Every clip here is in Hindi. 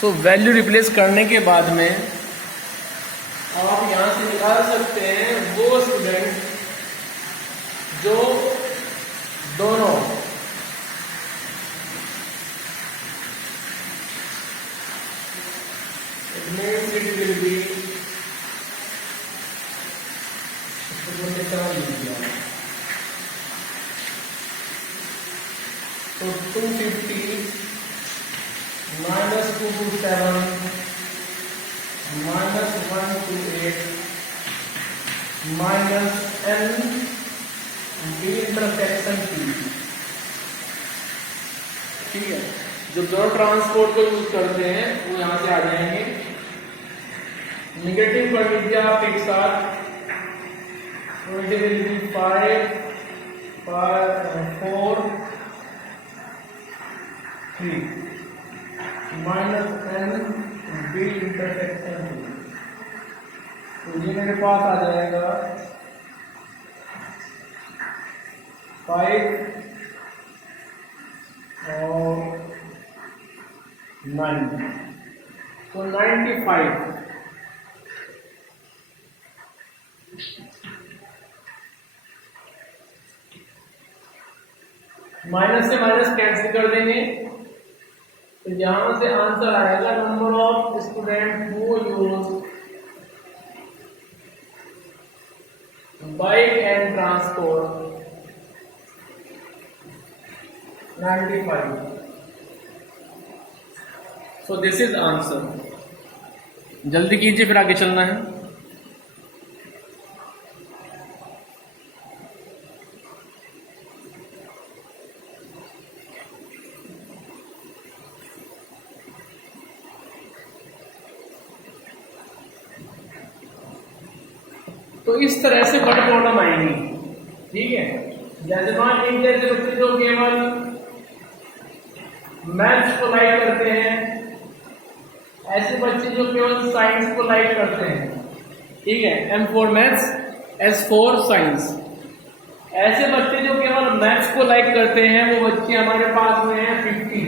सो वैल्यू रिप्लेस करने के बाद में आप यहाँ से निकाल सकते हैं वो स्टूडेंट जो दोनों it will be so 250 minus 227 minus 128 minus n b intersection p। ठीक है, जो दोनों ट्रांसपोर्ट को यूज करते हैं वो यहां से आ जाएंगे। नेगेटिव कर लीजिए आप एक साथ, तो it will be 5 4 3 minus n b intersection b। तो ये मेरे पास आ जाएगा 5 और 9, तो 95। माइनस से माइनस कैंसिल कर देंगे, तो यहां से आंसर आएगा number of student who use bike and transport 95। So this is answer. जल्दी कीजिए, फिर आगे चलना है। तो इस तरह से बड़ी प्रॉब्लम आएगी। ठीक है, जैसे मान लीजिए जैसे बच्चे जो केवल मैथ्स को लाइक करते हैं, ऐसे बच्चे जो केवल साइंस को लाइक करते हैं। ठीक है, M for maths, S for science. ऐसे बच्चे जो केवल मैथ्स को लाइक करते हैं वो बच्चे हमारे पास में हैं 50।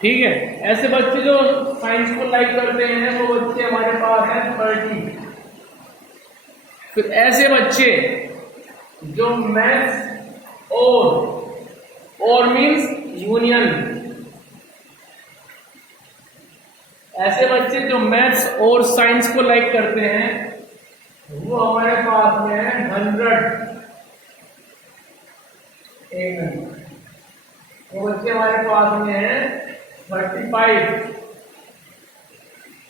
ठीक है, ऐसे बच्चे जो साइंस को लाइक करते हैं वो बच्चे हमारे पास हैं 30। फिर ऐसे बच्चे जो मैथ्स और मींस यूनियन, ऐसे बच्चे जो मैथ्स और साइंस को लाइक करते हैं वो हमारे पास में है 100। वो बच्चे हमारे पास में है 35।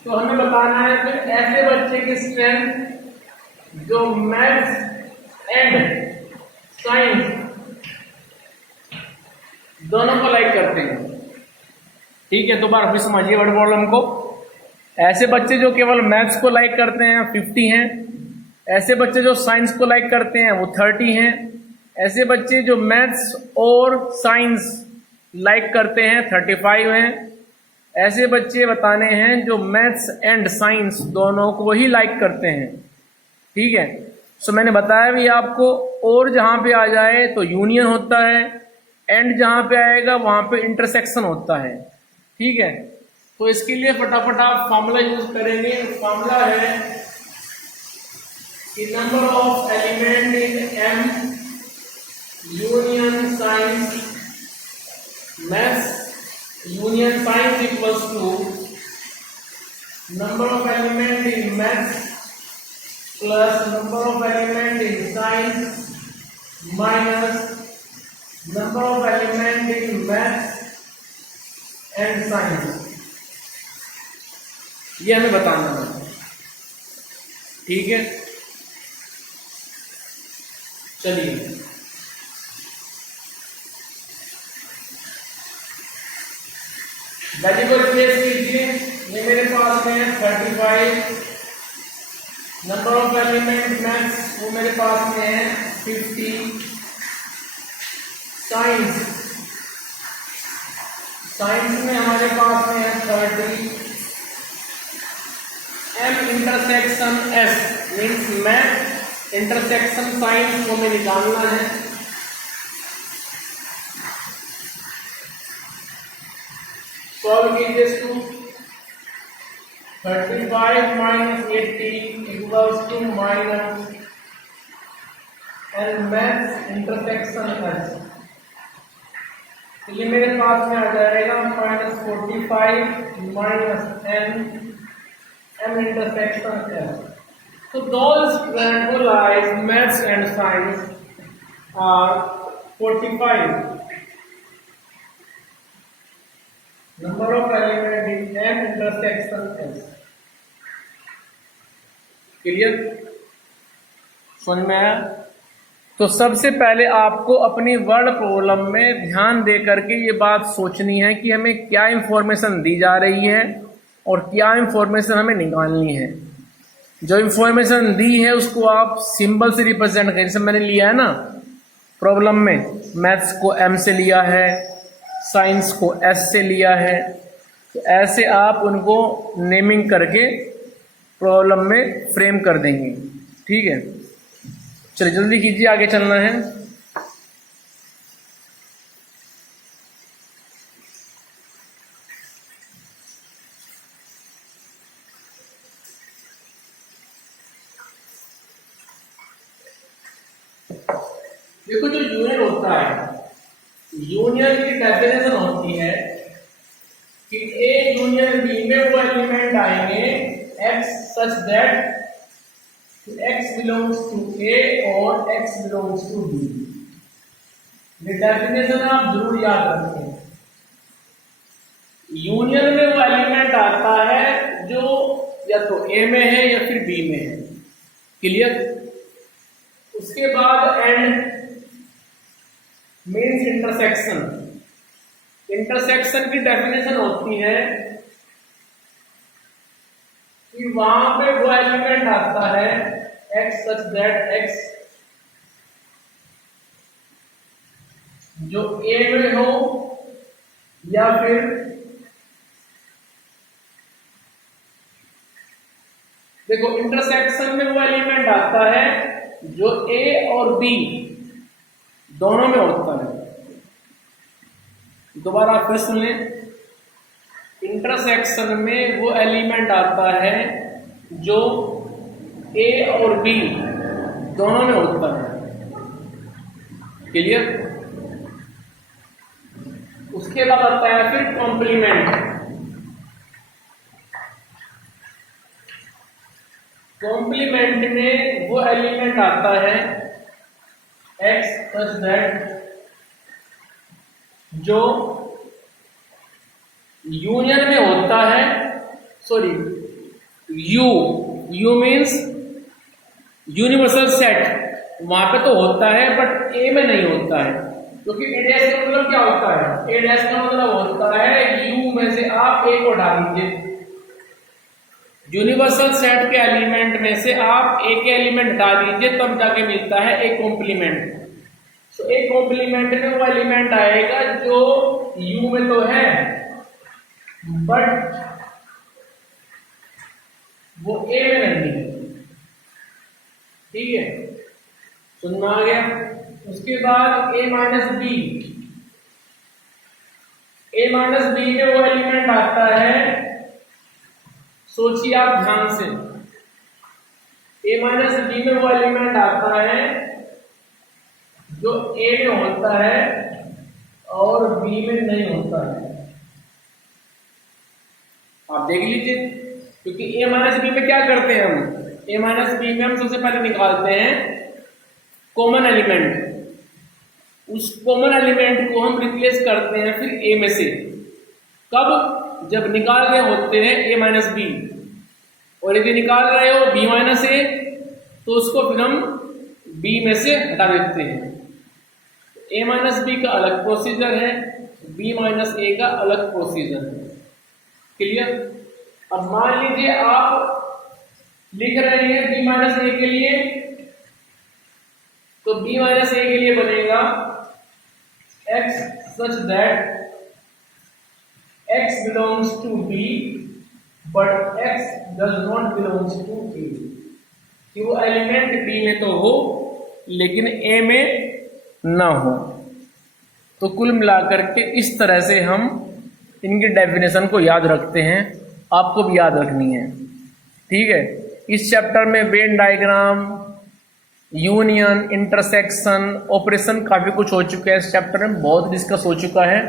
तो हमें बताना है कि ऐसे बच्चे की स्ट्रेंथ जो मैथ्स एंड साइंस दोनों को लाइक करते हैं। ठीक है, दोबारा फिर समझिए वर्ड प्रॉब्लम को। ऐसे बच्चे जो केवल मैथ्स को लाइक करते हैं 50 हैं। ऐसे बच्चे जो साइंस को लाइक करते हैं वो 30 हैं। ऐसे बच्चे जो मैथ्स और साइंस लाइक करते हैं 35 हैं। ऐसे बच्चे बताने हैं जो मैथ्स एंड साइंस दोनों को ही लाइक करते हैं। ठीक है, सो मैंने बताया भी आपको, और जहां पे आ जाए तो यूनियन होता है, एंड जहां पे आएगा वहां पे इंटरसेक्शन होता है। ठीक है, तो इसके लिए फटाफट आप फॉर्मूला यूज करेंगे। फॉर्मूला है कि number of element in M union science maths union science equals to number of element in maths plus number of element in science minus number of element in maths and science. ये हमें बताना है। ठीक है, चलिए वैल्यू को रिप्लेस कीजिए। ये मेरे पास में 35। नंबर ऑफ एलिमेंट मैथ्स वो मेरे पास में है 50। साइंस में हमारे पास में है 30। M intersection S means math intersection science को हमें निकालना है। सॉल्व कीजिए इसको। 35 minus 80 equals to minus N maths intersection S. तो ये मेरे पास में आ जाएगा -45 minus M intersection S. So those that who like maths and science are 45. Number of element in M intersection S. Clear? समझ में आया? तो सबसे पहले आपको अपनी वर्ड प्रॉब्लम में ध्यान दे करके ये बात सोचनी है कि हमें क्या इंफॉर्मेशन दी जा रही है और क्या इंफॉर्मेशन हमें निकालनी है। जो इंफॉर्मेशन दी है उसको आप सिंबल से रिप्रेजेंट करें। जैसे मैंने लिया है ना प्रॉब्लम में, मैथ्स को एम से लिया है, साइंस को एस से लिया है, तो ऐसे आप उनको नेमिंग करके प्रॉब्लम में फ्रेम कर देंगे। ठीक है, चलिए जल्दी कीजिए, आगे चलना है। देखो जो यूनियन होता है, यूनियन की डेफिनेशन होती है कि ए यूनियन बी में वो एलिमेंट आएंगे x such that x belongs to A और एक्स बिलोंग्स टू बी। ये डेफिनेशन आप जरूर याद रखें। यूनियन में वो एलिमेंट आता है जो या तो ए में है या फिर बी में है। क्लियर? उसके बाद एंड मीन्स इंटरसेक्शन। इंटरसेक्शन की डेफिनेशन होती है कि वहां पे वो एलिमेंट आता है एक्स सच दैट एक्स जो ए में हो या फिर देखो इंटरसेक्शन में वो एलिमेंट आता है जो ए और बी दोनों में होता है। दोबारा फिर सुन लें, इंटरसेक्शन में वो एलिमेंट आता है जो ए और बी दोनों में होता है। क्लियर? उसके बाद आता है फिर कॉम्प्लीमेंट। कॉम्प्लीमेंट में वो एलिमेंट आता है एक्स सच दैट जो यूनियन में होता है, sorry you means universal set, वहां पे तो होता है बट ए में नहीं होता है, क्योंकि ए डैश का मतलब क्या होता है? ए डैश का मतलब होता है यू में से आप ए को हटा दीजिए। यूनिवर्सल सेट के एलिमेंट में से आप ए के एलिमेंट हटा दीजिए, तब जाके मिलता है ए कॉम्प्लीमेंट। तो ए कॉम्प्लीमेंट में वो एलिमेंट आएगा जो यू में तो है बट वो ए में नहीं है। ठीक है, सुनना आ गया? उसके बाद ए माइनस बी। ए माइनस बी में वो एलिमेंट आता है, सोचिए आप ध्यान से, ए माइनस बी में वो एलिमेंट आता है जो ए में होता है और बी में नहीं होता है। आप देख लीजिए, क्योंकि ए माइनस बी में क्या करते हैं हम? ए माइनस बी में हम सबसे पहले निकालते हैं कॉमन एलिमेंट। उस कॉमन एलिमेंट को हम रिप्लेस करते हैं फिर ए में से। कब? जब निकाल रहे होते हैं ए माइनस बी, और यदि निकाल रहे हो बी माइनस ए तो उसको फिर हम बी में से हटा देते हैं। ए माइनस बी का अलग प्रोसीजर है, बी माइनस ए का अलग प्रोसीजर है। क्लियर? अब मान लीजिए आप लिख रहे हैं बी माइनस ए के लिए, तो बी माइनस ए के लिए बनेगा x such that x belongs to B but x does not belongs to A। कि वो एलिमेंट B में तो हो लेकिन A में ना हो। तो कुल मिलाकर के इस तरह से हम इनकी डेफिनेशन को याद रखते हैं, आपको भी याद रखनी है। ठीक है, इस चैप्टर में Venn diagram, union, intersection, operation काफी कुछ हो चुका है। इस चैप्टर में बहुत डिस्कस हो चुका है,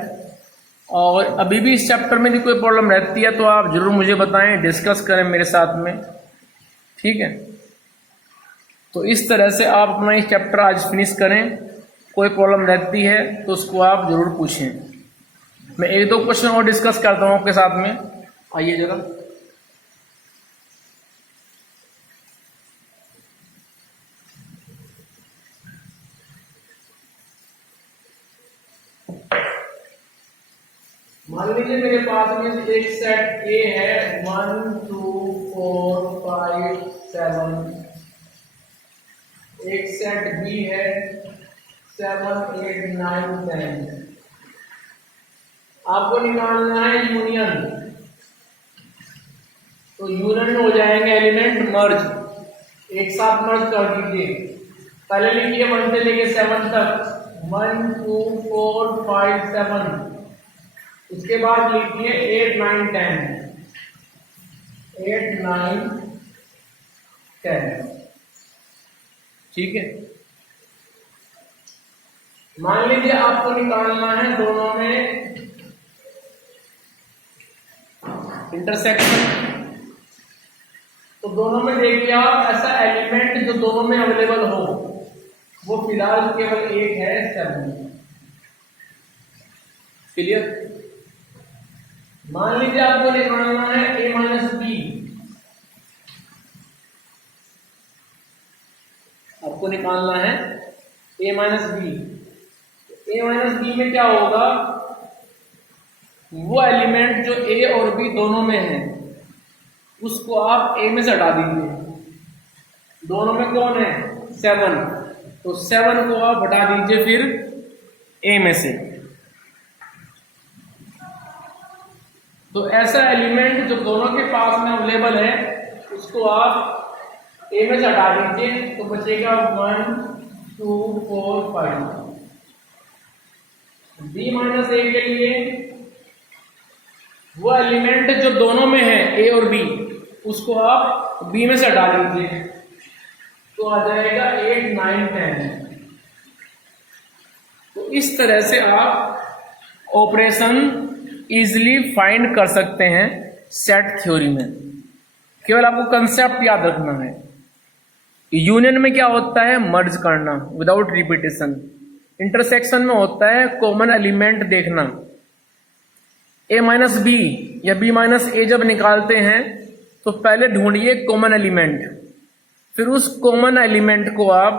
और अभी भी इस चैप्टर में यदि कोई प्रॉब्लम रहती है तो आप जरूर मुझे बताएं, डिस्कस करें मेरे साथ में। ठीक है, तो इस तरह से आप अपना इस चैप्टर आज फिनिश करें। कोई प्रॉब्लम रहती है तो उसको आप जरूर पूछें। मैं एक दो क्वेश्चन और डिस्कस करता हूँ आपके साथ में, आइए जरा। मान लीजिए मेरे पास में एक सेट ए है 1 2 4 5 7, एक सेट बी है 7 8 9 10। आपको निकालना है यूनियन। तो यूनियन में हो जाएंगे एलिमेंट मर्ज, एक साथ मर्ज कर दीजिए। पहले लिखिए 1 से लेके 7 तक, 1 2 4 5 7। उसके बाद लिखिए 8 9 10, 8 9 10। ठीक है, मान लीजिए आपको निकालना है दोनों में इंटरसेक्शन। तो दोनों में देखिए आप ऐसा एलिमेंट जो दोनों में अवेलेबल हो, वो फिलहाल केवल एक है 7। क्लियर? मान लीजिए आपको निकालना है a माइनस बी। आपको निकालना है a minus B. a minus B में क्या होगा, वो एलिमेंट जो a और b दोनों में है उसको आप a में से हटा दीजिए। दोनों में कौन है 7, तो 7 को आप हटा दीजिए फिर a में से। तो ऐसा एलिमेंट जो दोनों के पास में अवेलेबल है उसको आप a में से हटा दीजिए, तो बचेगा 1 2 4 5। b माइनस a के लिए वो एलिमेंट जो दोनों में है a और b, उसको आप b में से हटा दीजिए, तो आ जाएगा 8 9 10। तो इस तरह से आप ऑपरेशन इजीली फाइंड कर सकते हैं सेट थ्योरी में। केवल आपको कंसेप्ट याद रखना है। यूनियन में क्या होता है, मर्ज करना विदाउट रिपीटेशन। इंटरसेक्शन में होता है कॉमन एलिमेंट देखना। a माइनस बी या b माइनस ए जब निकालते हैं तो पहले ढूंढिए कॉमन एलिमेंट, फिर उस कॉमन एलिमेंट को आप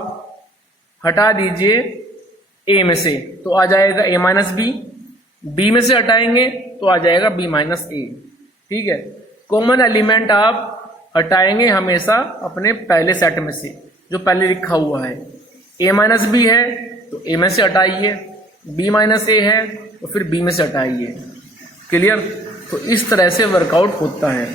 हटा दीजिए a में से, तो आ जाएगा a माइनस बी। b में से हटाएंगे तो आ जाएगा b माइनस ए। ठीक है, कॉमन एलिमेंट आप हटाएंगे हमेशा अपने पहले सेट में से जो पहले लिखा हुआ है। a माइनस बी है तो a में से हटाइए, b माइनस ए है तो फिर b में से हटाइए। क्लियर? तो इस तरह से वर्कआउट होता है।